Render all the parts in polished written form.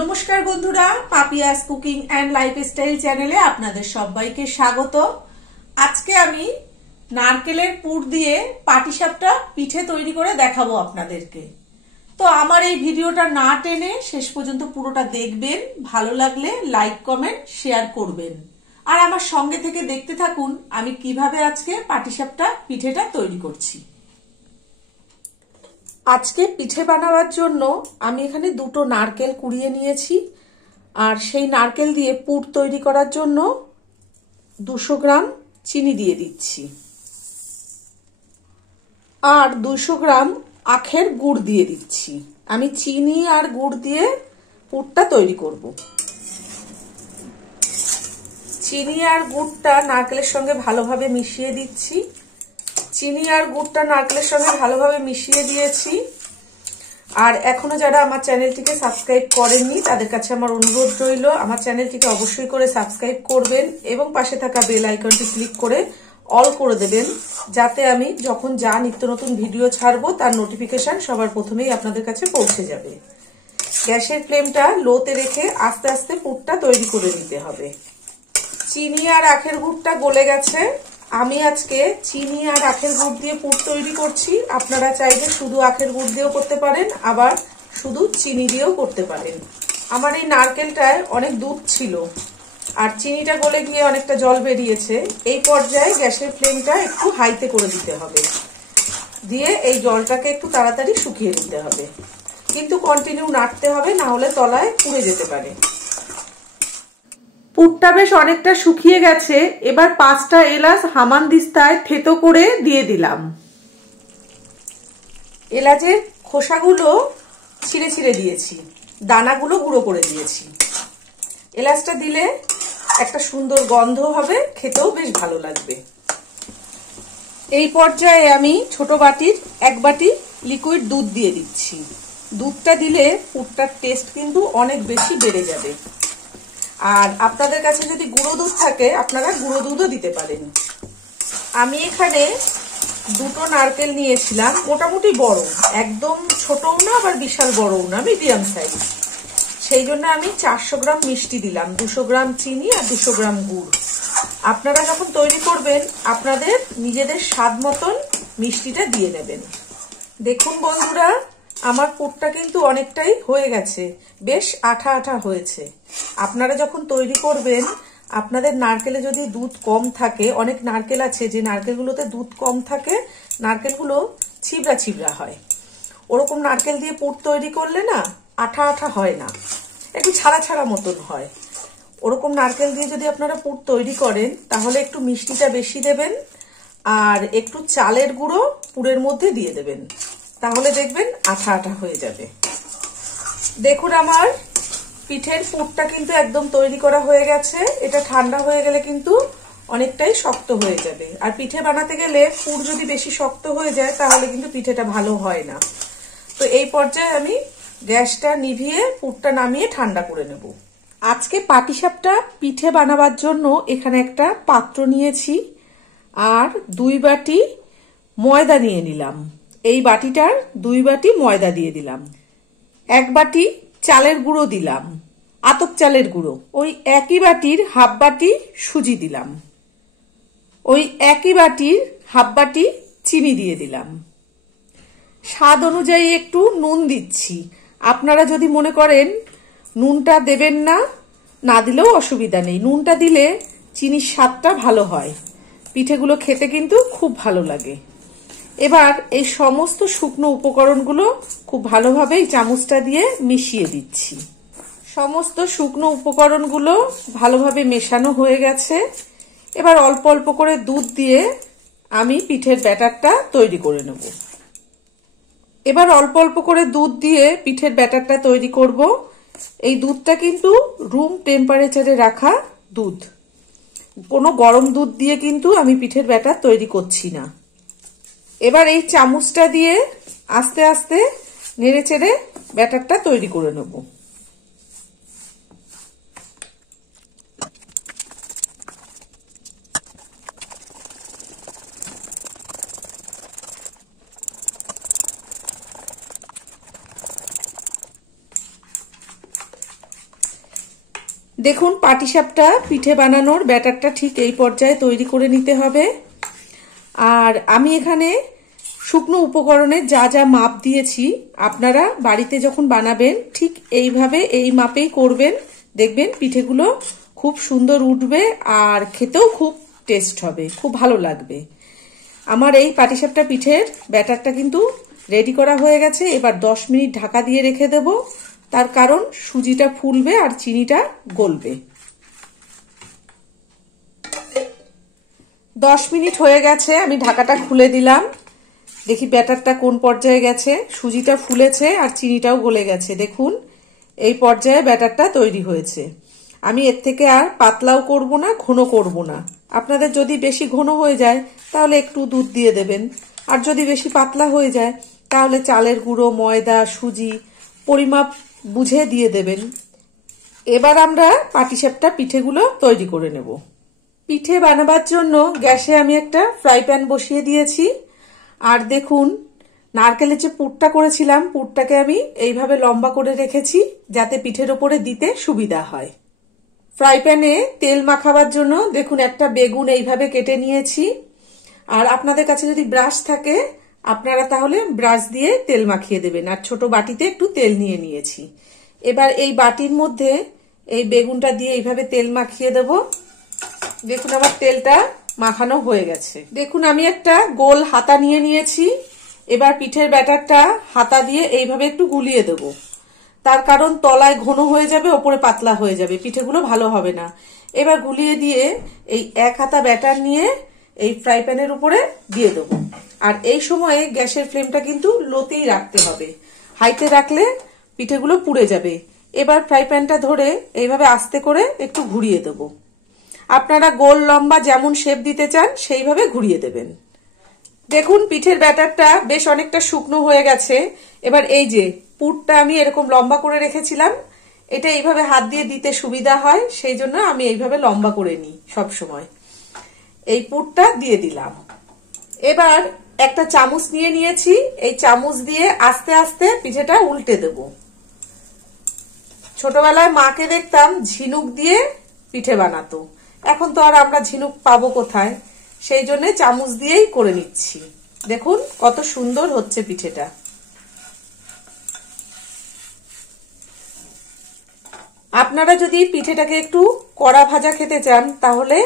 নমস্কার বন্ধুরা, Papiya's cooking and lifestyle চ্যানেলে আপনাদের সবাইকে স্বাগত। আজকে আমি নারকেলের পুর দিয়ে পাটিসাপটা পিঠে তৈরি করে দেখাবো আপনাদেরকে। তো আমার এই ভিডিওটা না টেনে শেষ পর্যন্ত পুরোটা দেখবেন, ভালো লাগলে লাইক কমেন্ট শেয়ার করবেন আর আমার সঙ্গে থেকে দেখতে থাকুন আমি কিভাবে আজকে পাটিসাপটা পিঠেটা তৈরি করছি। আজকে পিঠে বানাবার জন্য আমি এখানে দুটো নারকেল কুড়িয়ে নিয়েছি আর সেই নারকেল দিয়ে পুর তৈরি করার জন্য 200 গ্রাম চিনি দিয়ে দিচ্ছি আর 200 গ্রাম আখের গুড় দিয়ে দিচ্ছি। আমি চিনি আর গুড় দিয়ে পুরটা তৈরি করব। চিনি আর গুড়টা নারকেলের সঙ্গে ভালোভাবে মিশিয়ে দিচ্ছি। চিনি আর গুড়টা নারকেলের সঙ্গে ভালোভাবে মিশিয়ে দিয়েছি। আর এখনো যারা আমার চ্যানেলটিকে সাবস্ক্রাইব করেননি তাদের কাছে আমার অনুরোধ রইল, আমার চ্যানেলটিকে অবশ্যই করে সাবস্ক্রাইব করবেন এবং পাশে থাকা বেল আইকনটি ক্লিক করে অল করে দেবেন, যাতে আমি যখন যা নিত্য নতুন ভিডিও ছাড়বো তার নোটিফিকেশন সবার প্রথমেই আপনাদের কাছে পৌঁছে যাবে। গ্যাসের ফ্লেমটা লোতে রেখে আস্তে আস্তে পুরটা তৈরি করে নিতে হবে। চিনি আর আখের গুড়টা গলে গেছে। আমি আজকে চিনি আর আখের গুড় দিয়ে পুর তৈরি করছি। আপনারা চাইলে শুধু আখের গুড় দিয়েও করতে পারেন, আবার শুধু চিনি দিয়েও করতে পারেন। আমার এই নারকেলটায় অনেক দুধ ছিল আর চিনিটা গলে গিয়ে অনেকটা জল বেরিয়েছে। এই পর্যায়ে গ্যাসের ফ্লেমটা একটু হাইতে করে দিতে হবে, দিয়ে এই জলটাকে একটু তাড়াতাড়ি শুকিয়ে দিতে হবে, কিন্তু কন্টিনিউ নাড়তে হবে, না হলে তলায় পুড়ে যেতে পারে। পুরটা বেশ অনেকটা শুকিয়ে গেছে। এবার 5টা এলাচ হামানদিস্তায় থেতো করে দিয়ে দিলাম। এলাচের খোসাগুলো ছিঁড়ে ছিঁড়ে দিয়েছি, দানাগুলো গুঁড়ো করে দিয়েছি। এলাচটা দিলে একটা সুন্দর গন্ধ হবে, খেতেও বেশ ভালো লাগবে। এই পর্যায়ে আমি ছোট বাটির 1 বাটি লিকুইড দুধ দিয়ে দিচ্ছি। দুধটা দিলে পুরটার টেস্ট কিন্তু অনেক বেশি বেড়ে যাবে। আর আপনাদের কাছে যদি গুঁড়ো দুধ থাকে আপনারা গুঁড়ো দুধও দিতে পারেন। আমি এখানে 2টো নারকেল নিয়েছিলাম, মোটামুটি বড়, একদম ছোটও না আবার বিশাল বড়ও না, মিডিয়াম সাইজ। সেই জন্য আমি 400 গ্রাম মিষ্টি দিলাম, 200 গ্রাম চিনি আর 200 গ্রাম গুড়। আপনারা যখন তৈরি করবেন আপনাদের নিজেদের স্বাদ মতন মিষ্টিটা দিয়ে নেবেন। দেখুন বন্ধুরা, আমার পুরটা কিন্তু অনেকটাই হয়ে গেছে, বেশ আঠা আঠা হয়েছে। আপনারা যখন তৈরি করবেন আপনাদের নারকেলে যদি দুধ কম থাকে, অনেক নারকেল আছে যে নারকেলগুলোতে দুধ কম থাকে, নারকেলগুলো ছিবড়া ছিবড়া হয়। ওরকম নারকেল দিয়ে পুর তৈরি করলে না আঠা আঠা হয় না, একটু ছাড়া ছাড়া মতন হয়। ওরকম নারকেল দিয়ে যদি আপনারা পুর তৈরি করেন তাহলে একটু মিষ্টিটা বেশি দেবেন আর একটু চালের গুঁড়ো পুরের মধ্যে দিয়ে দেবেন, তাহলে দেখবেন আঠা আঠা হয়ে যাবে। দেখুন আমার পিঠের পুরটা কিন্তু একদম তৈরি করা হয়ে গেছে। এটা ঠান্ডা হয়ে গেলে কিন্তু অনেকটাই শক্ত হয়ে যাবে। আর পিঠে বানাতে গেলে পুর যদি বেশি শক্ত হয়ে যায় তাহলে কিন্তু পিঠেটা ভালো হয় না। তো এই পর্যায়ে আমি গ্যাসটা নিভিয়ে পুরটা নামিয়ে ঠান্ডা করে নেব। আজকে পাটিসাপটা পিঠে বানাবার জন্য এখানে একটা পাত্র নিয়েছি আর 2 বাটি ময়দা নিয়ে নিলাম। এই বাটিটার 2 বাটি ময়দা দিয়ে দিলাম। 1 বাটি চালের গুঁড়ো দিলাম, আতপ চালের গুঁড়ো। ওই একই বাটির হাফ বাটি সুজি দিলাম। ওই একই বাটির হাফ বাটি চিনি দিয়ে দিলাম। স্বাদ অনুযায়ী একটু নুন দিচ্ছি। আপনারা যদি মনে করেন নুনটা দেবেন না, না দিলেও অসুবিধা নেই। নুনটা দিলে চিনির স্বাদটা ভালো হয়, পিঠেগুলো খেতে কিন্তু খুব ভালো লাগে। এবার এই সমস্ত শুকনো উপকরণগুলো খুব ভালোভাবে এই চামচটা দিয়ে মিশিয়ে দিচ্ছি। সমস্ত শুকনো উপকরণগুলো ভালোভাবে মেশানো হয়ে গেছে। এবার অল্প অল্প করে দুধ দিয়ে আমি পিঠের ব্যাটারটা তৈরি করে নেব। এবার অল্প অল্প করে দুধ দিয়ে পিঠের ব্যাটারটা তৈরি করব। এই দুধটা কিন্তু রুম টেম্পারেচারে রাখা দুধ, কোনো গরম দুধ দিয়ে কিন্তু আমি পিঠের ব্যাটার তৈরি করছি না। এবার এই চামচটা দিয়ে আস্তে আস্তে নেড়ে চেড়ে ব্যাটারটা তৈরি করে নেব। দেখুন পাটিসাপটা পিঠে বানানোর ব্যাটারটা ঠিক এই পর্যায়ে তৈরি করে নিতে হবে। আর আমি এখানে শুকনো উপকরণের যা যা মাপ দিয়েছি আপনারা বাড়িতে যখন বানাবেন ঠিক এইভাবে এই মাপেই করবেন, দেখবেন পিঠেগুলো খুব সুন্দর উঠবে আর খেতেও খুব টেস্ট হবে, খুব ভালো লাগবে। আমার এই পাটিসাপটা পিঠের ব্যাটারটা কিন্তু রেডি করা হয়ে গেছে। এবার 10 মিনিট ঢাকা দিয়ে রেখে দেব, তার কারণ সুজিটা ফুলবে আর চিনিটা গলবে। 10 মিনিট হয়ে গেছে, আমি ঢাকাটা খুলে দিলাম। দেখি ব্যাটারটা কোন পর্যায়ে গেছে। সুজিটা ফুলেছে আর চিনিটাও গলে গেছে। দেখুন এই পর্যায়ে ব্যাটারটা তৈরি হয়েছে। আমি এর থেকে আর পাতলাও করব না, ঘন করব না। আপনাদের যদি বেশি ঘন হয়ে যায় তাহলে একটু দুধ দিয়ে দেবেন, আর যদি বেশি পাতলা হয়ে যায় তাহলে চালের গুঁড়ো, ময়দা, সুজি পরিমাপ বুঝে দিয়ে দেবেন। এবার আমরা পাটিসাপটা পিঠেগুলো তৈরি করে নেব। পিঠে বানাবার জন্য গ্যাসে আমি একটা ফ্রাই প্যান বসিয়ে দিয়েছি। আর দেখুন নারকেলের যে পুরটা করেছিলাম, পুরটাকে আমি এইভাবে লম্বা করে রেখেছি যাতে পিঠের ওপরে দিতে সুবিধা হয়। ফ্রাই প্যানে তেল মাখাবার জন্য দেখুন একটা বেগুন এইভাবে কেটে নিয়েছি। আর আপনাদের কাছে যদি ব্রাশ থাকে আপনারা তাহলে ব্রাশ দিয়ে তেল মাখিয়ে দেবেন। আর ছোট বাটিতে একটু তেল নিয়ে নিয়েছি। এবার এই বাটির মধ্যে এই বেগুনটা দিয়ে এইভাবে তেল মাখিয়ে দেব। দেখুন আমার তেলটা মাখানো হয়ে গেছে। দেখুন আমি একটা গোল হাতা নিয়ে নিয়েছি। এবার পিঠের ব্যাটারটা হাতা দিয়ে এইভাবে একটু গুলিয়ে দেব, তার কারণ তলায় ঘন হয়ে যাবে, ওপরে পাতলা হয়ে যাবে, পিঠেগুলো ভালো হবে না। এবার গুলিয়ে দিয়ে এই এক হাতা ব্যাটার নিয়ে এই ফ্রাই প্যানের উপরে দিয়ে দেবো। আর এই সময়ে গ্যাসের ফ্লেমটা কিন্তু লোতেই রাখতে হবে, হাইতে রাখলে পিঠেগুলো পুড়ে যাবে। এবার ফ্রাই প্যানটা ধরে এইভাবে আস্তে করে একটু ঘুরিয়ে দেব। আপনারা গোল লম্বা যেমন শেপ দিতে চান সেইভাবে ঘুরিয়ে দেবেন। দেখুন পিঠের ব্যাটারটা বেশ অনেকটা শুকনো হয়ে গেছে। এবার এই যে পুরটা আমি এরকম লম্বা করে রেখেছিলাম, এটা এইভাবে হাত দিয়ে দিতে সুবিধা হয়, সেই জন্য আমি এইভাবে লম্বা করে নিই সব সময়। এই পুরটা দিয়ে দিলাম। এবার একটা চামচ নিয়ে নিয়েছি, এই চামচ দিয়ে আস্তে আস্তে পিঠেটা উল্টে দেব। ছোটবেলায় মাকে দেখতাম ঝিনুক দিয়ে পিঠে বানাতো, এখন তো আর আমরা ঝিনুক পাবো কোথায়, সেই জন্য চামচ দিয়েই করে নিচ্ছি। দেখুন কত সুন্দর হচ্ছে পিঠেটা। আপনারা যদি পিঠেটাকে একটু কড়া ভাজা খেতে চান তাহলে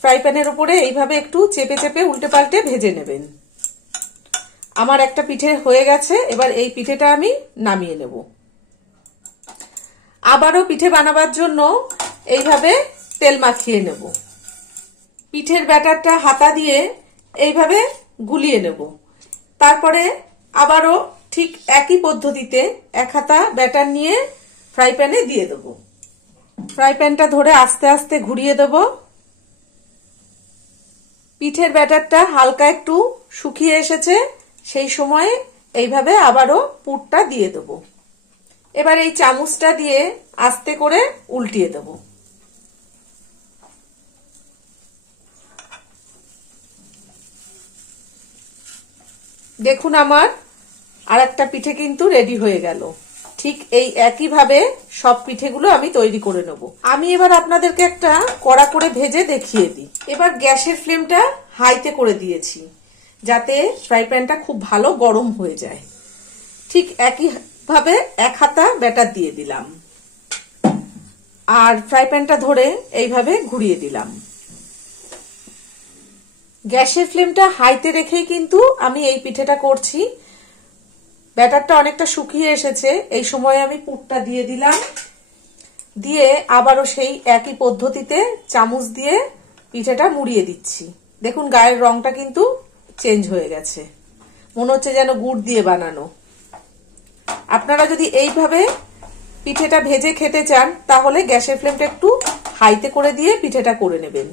ফ্রাই প্যানের উপরে এইভাবে একটু চেপে চেপে উল্টে পাল্টে ভেজে নেবেন। আমার একটা পিঠে হয়ে গেছে, এবার এই পিঠেটা আমি নামিয়ে নেব। আবারও পিঠে বানাবার জন্য এইভাবে তেল মাখিয়ে নেব। পিঠের ব্যাটারটা হাতা দিয়ে এইভাবে গুলিয়ে নেব। তারপরে আবারও ঠিক একই পদ্ধতিতে এক হাতা ব্যাটার নিয়ে ফ্রাই প্যানে দিয়ে দেব। ফ্রাই প্যানটা ধরে আস্তে আস্তে ঘুরিয়ে দেব। পিঠের ব্যাটারটা হালকা একটু শুকিয়ে এসেছে, সেই সময়ে এইভাবে আবারও পুরটা দিয়ে দেব। এবার এই চামচটা দিয়ে আস্তে করে উল্টিয়ে দেব। দেখুন আমার আরেকটা পিঠে কিন্তু রেডি হয়ে গেল। ঠিক এই একইভাবে সব পিঠেগুলো আমি তৈরি করে নেব। আমি এবার আপনাদেরকে একটা কড়া করে ভেজে দেখিয়ে দিই। এবার গ্যাসের ফ্লেমটা হাইতে করে দিয়েছি যাতে ফ্রাই প্যানটা খুব ভালো গরম হয়ে যায়। ঠিক একইভাবে এক হাতা ব্যাটার দিয়ে দিলাম আর ফ্রাই প্যানটা ধরে এইভাবে ঘুরিয়ে দিলাম। গ্যাসের ফ্লেমটা হাইতে রেখেই কিন্তু আমি এই পিঠেটা করছি। ব্যাটারটা অনেকটা শুকিয়ে এসেছে, এই সময় আমি পুরটা দিয়ে দিলাম। দিয়ে আবারও সেই একই পদ্ধতিতে চামচ দিয়ে পিঠেটা মুড়িয়ে দিচ্ছি। দেখুন গায়ের রংটা কিন্তু চেঞ্জ হয়ে গেছে, মনে হচ্ছে যেন গুড় দিয়ে বানানো। আপনারা যদি এইভাবে পিঠেটা ভেজে খেতে চান তাহলে গ্যাসের ফ্লেমটা একটু হাইতে করে দিয়ে পিঠেটা করে নেবেন।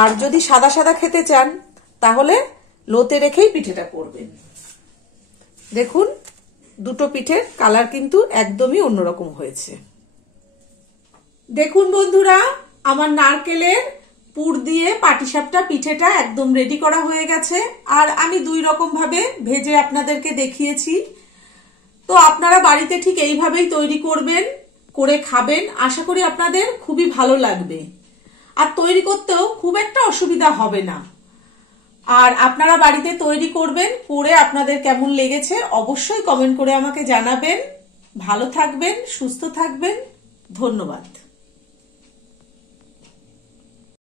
আর যদি সাদা সাদা খেতে চান তাহলে লোতে রেখেই পিঠেটা করবেন। দেখুন দুটো পিঠের কালার কিন্তু একদমই অন্যরকম হয়েছে। দেখুন বন্ধুরা আমার নারকেলের পুর দিয়ে পাটিসাপটা পিঠেটা একদম রেডি করা হয়ে গেছে। আর আমি দুই রকম ভাবে ভেজে আপনাদেরকে দেখিয়েছি। তো আপনারা বাড়িতে ঠিক এইভাবেই তৈরি করবেন, করে খাবেন, আশা করি আপনাদের খুবই ভালো লাগবে। আর তৈরি করতেও খুব একটা অসুবিধা হবে না। আর আপনারা বাড়িতে তৈরি করবেন, করে আপনাদের কেমন লেগেছে অবশ্যই কমেন্ট করে আমাকে জানাবেন। ভালো থাকবেন, সুস্থ থাকবেন, ধন্যবাদ।